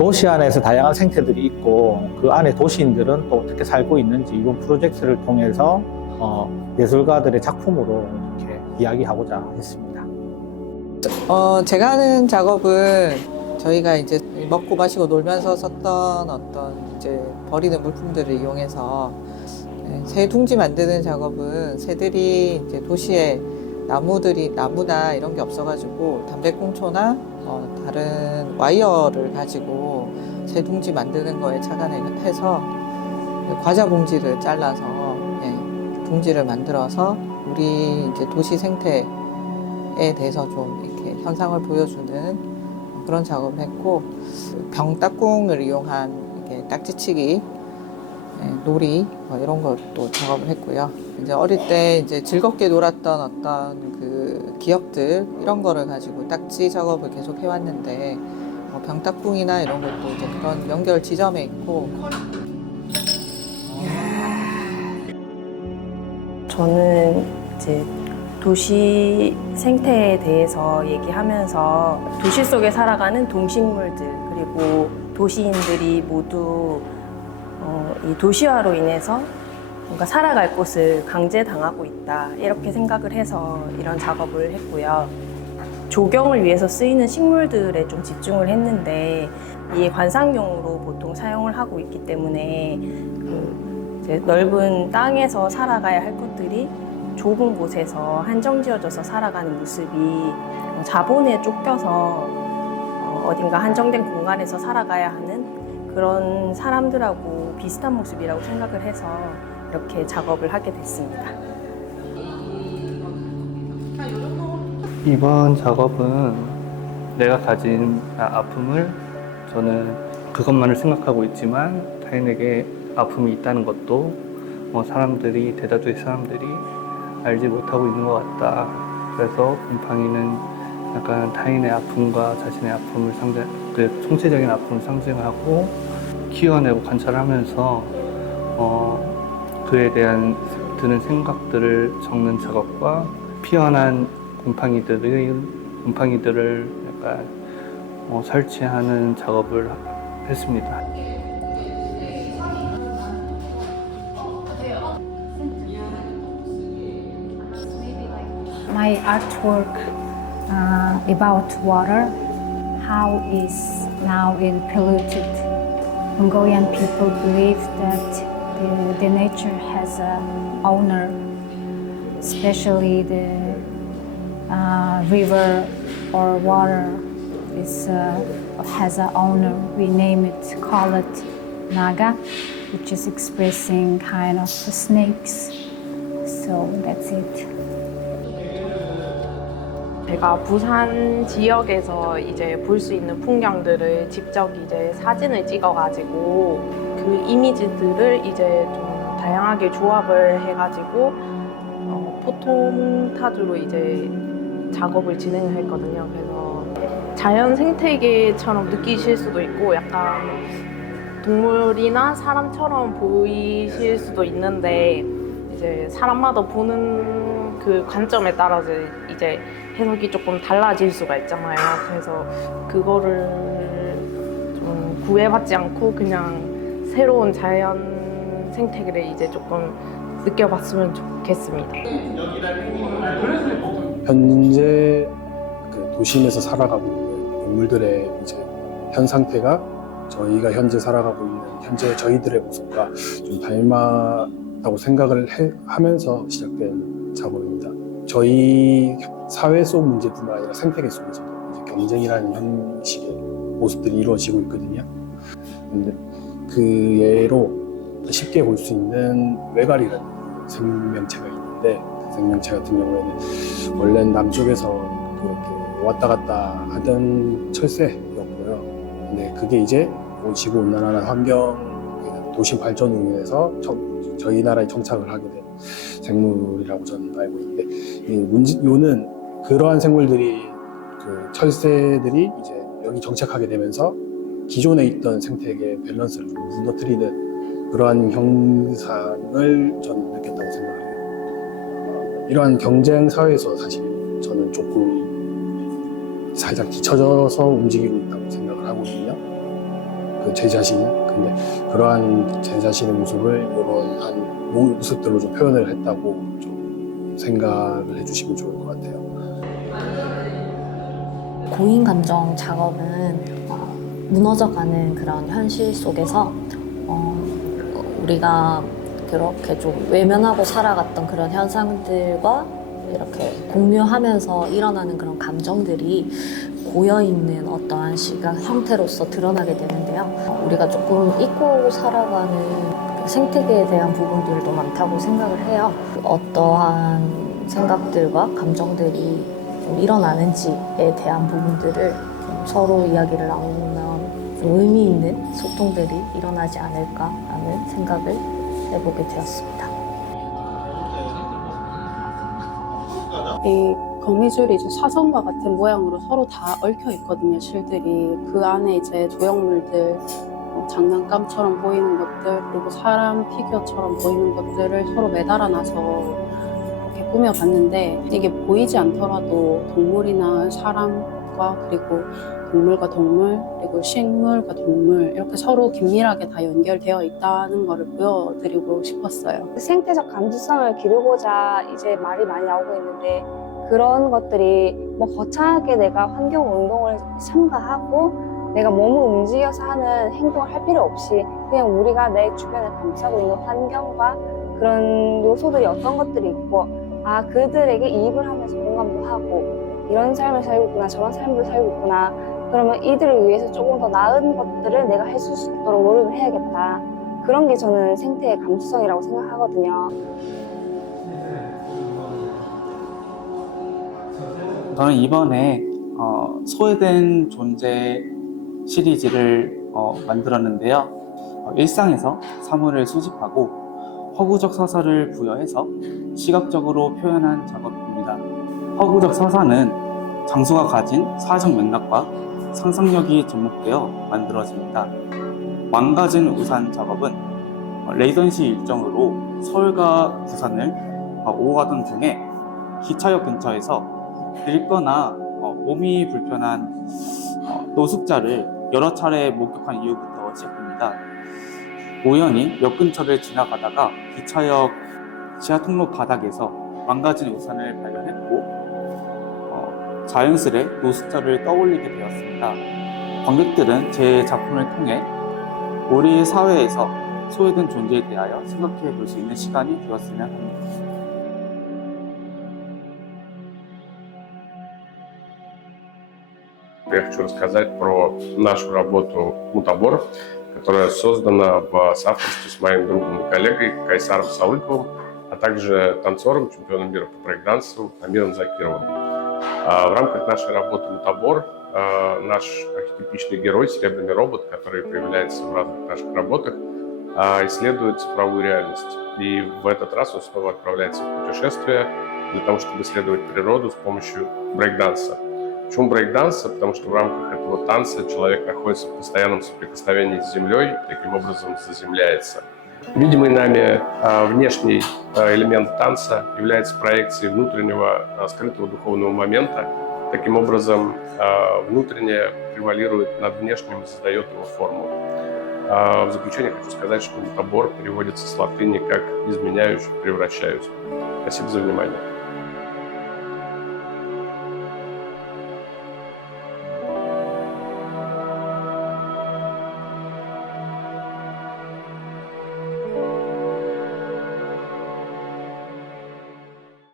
도시 안에서 다양한 생태들이 있고 그 안에 도시인들은 또 어떻게 살고 있는지 이번 프로젝트를 통해서 예술가들의 작품으로 이렇게 이야기하고자 했습니다. 제가 하는 작업은 저희가 이제 먹고 마시고 놀면서 썼던 어떤 이제 버리는 물품들을 이용해서 새 둥지 만드는 작업은 새들이 이제 도시에 나무나 이런 게 없어가지고 담배꽁초나 다른 와이어를 가지고 새 둥지 만드는 거에 착안해서 과자 봉지를 잘라서 둥지를 만들어서 우리 이제 도시 생태에 대해서 좀 이렇게 현상을 보여주는 그런 작업을 했고, 병따궁을 이용한 이렇게 딱지치기, 놀이 이런 것도 작업을 했고요. 이제 어릴 때 이제 즐겁게 놀았던 어떤 그 기억들 이런 거를 가지고 딱지 작업을 계속 해왔는데 병따궁이나 이런 것도 이제 그런 연결 지점에 있고. 저는 이제 도시 생태에 대해서 얘기하면서 도시 속에 살아가는 동식물들 그리고 도시인들이 모두 이 도시화로 인해서 뭔가 살아갈 곳을 강제당하고 있다 이렇게 생각을 해서 이런 작업을 했고요. 조경을 위해서 쓰이는 식물들에 좀 집중을 했는데 이게 관상용으로 보통 사용을 하고 있기 때문에 이제 넓은 땅에서 살아가야 할 것들이 좁은 곳에서 한정지어져서 살아가는 모습이 자본에 쫓겨서 어딘가 한정된 공간에서 살아가야 하는 그런 사람들하고 비슷한 모습이라고 생각을 해서 이렇게 작업을 하게 됐습니다. 이번 작업은 내가 가진 아픔을 저는 그것만을 생각하고 있지만 타인에게 아픔이 있다는 것도 대다수의 사람들이 알지 못하고 있는 것 같다. 그래서 곰팡이는 약간 타인의 아픔과 자신의 아픔을 그 총체적인 아픔을 상징하고 키워내고 관찰하면서 그에 대한 드는 생각들을 적는 작업과 피어난 곰팡이들을 약간 설치하는 작업을 했습니다. My artwork about water, how is now in polluted. Mongolian people believe that the nature has an owner, especially the river or water has an owner. We call it Naga, which is expressing kind of snakes. So that's it. 제가 부산 지역에서 이제 볼 수 있는 풍경들을 직접 이제 사진을 찍어가지고 그 이미지들을 이제 좀 다양하게 조합을 해가지고 포토몬타주로 이제 작업을 진행을 했거든요. 그래서 자연 생태계처럼 느끼실 수도 있고 약간 동물이나 사람처럼 보이실 수도 있는데 이제 사람마다 보는 그 관점에 따라서 이제 해석이 조금 달라질 수가 있잖아요. 그래서 그거를 좀 구애받지 않고 그냥 새로운 자연 생태계를 이제 조금 느껴봤으면 좋겠습니다. 현재 그 도심에서 살아가고 있는 동물들의 이제 현 상태가 저희가 현재 살아가고 있는 현재 저희들의 모습과 좀 닮았다고 생각을 하면서 시작된 작업입니다. 저희 사회 속 문제뿐만 아니라 생태계 속에서도 이제 경쟁이라는 형식의 모습들이 이루어지고 있거든요. 근데 그 예로 쉽게 볼 수 있는 외갈이라는 생명체가 있는데 그 생명체 같은 경우에는 원래는 남쪽에서 그렇게 왔다 갔다 하던 철새였고요. 근데 그게 이제 지구 온난화나 환경 도심 발전으로 인해서 저희 나라에 정착을 하게 된 생물이라고 저는 알고 있는데, 요는 그러한 생물들이 그 철새들이 이제 여기 정착하게 되면서 기존에 있던 생태계 밸런스를 좀 무너뜨리는 그러한 현상을 저는 느꼈다고 생각해요. 이러한 경쟁 사회에서 사실 저는 조금 살짝 뒤처져서 움직이고 있다고 생각을 하거든요. 그 제 자신, 근데 그러한 제 자신의 모습을 이런 한 모습들로 좀 표현을 했다고 좀 생각을 해주시면 좋을 것 같아요. 고인 감정 작업은 무너져가는 그런 현실 속에서 우리가 그렇게 좀 외면하고 살아갔던 그런 현상들과 이렇게 공유하면서 일어나는 그런 감정들이 고여있는 어떠한 시각 형태로서 드러나게 되는데요. 우리가 조금 잊고 살아가는 생태계에 대한 부분들도 많다고 생각을 해요. 어떠한 생각들과 감정들이 좀 일어나는지에 대한 부분들을 좀 서로 이야기를 나누면 좀 의미 있는 소통들이 일어나지 않을까라는 생각을 해보게 되었습니다. 이 거미줄이 이제 사선과 같은 모양으로 서로 다 얽혀 있거든요, 실들이. 그 안에 이제 조형물들, 장난감처럼 보이는 것들, 그리고 사람 피규어처럼 보이는 것들을 서로 매달아 놔서 이렇게 꾸며봤는데, 이게 보이지 않더라도 동물이나 사람과 그리고 동물과 동물, 그리고 식물과 동물, 이렇게 서로 긴밀하게 다 연결되어 있다는 것을 보여드리고 싶었어요. 생태적 감수성을 기르고자 이제 말이 많이 나오고 있는데, 그런 것들이 뭐 거창하게 내가 환경운동을 참가하고 내가 몸을 움직여서 하는 행동을 할 필요 없이 그냥 우리가 내 주변을 감싸고 있는 환경과 그런 요소들이 어떤 것들이 있고, 아, 그들에게 이입을 하면서 공감도 하고 이런 삶을 살고 있구나, 저런 삶을 살고 있구나, 그러면 이들을 위해서 조금 더 나은 것들을 내가 해줄 수 있도록 노력을 해야겠다. 그런 게 저는 생태의 감수성이라고 생각하거든요. 저는 이번에 소외된 존재 시리즈를 만들었는데요. 일상에서 사물을 수집하고 허구적 서사를 부여해서 시각적으로 표현한 작업입니다. 허구적 서사는 장소가 가진 사회적 맥락과 상상력이 접목되어 만들어집니다. 망가진 우산 작업은 레이던시 일정으로 서울과 부산을 오고 가던 중에 기차역 근처에서 늙거나 몸이 불편한 노숙자를 여러 차례 목격한 이후부터 시작됩니다. 우연히 역 근처를 지나가다가 기차역 지하통로 바닥에서 망가진 우산을 발견했고 자연스레 노숙자를 떠올리게 되었습니다. 관객들은 제 작품을 통해 우리 사회에서 소외된 존재에 대하여 생각해 볼 수 있는 시간이 되었으면 합니다. Я хочу рассказать про нашу работу «Мутабор», которая создана в соавторстве с моим другом и коллегой Кайсаром Салыковым, а также танцором, чемпионом мира по брейк-дансу Амиром Закировым. В рамках нашей работы «Мутабор» наш архетипичный герой, серебряный робот, который появляется в разных наших работах, исследует цифровую реальность. И в этот раз он снова отправляется в путешествие для того, чтобы исследовать природу с помощью брейк-данса. Почему брейк-данса? Потому что в рамках этого танца человек находится в постоянном соприкосновении с землей, таким образом заземляется. Видимый нами внешний элемент танца является проекцией внутреннего скрытого духовного момента. Таким образом, внутреннее превалирует над внешним и создает его форму. В заключение хочу сказать, что «Мутабор» переводится с латыни как «изменяюсь, превращаюсь». Спасибо за внимание.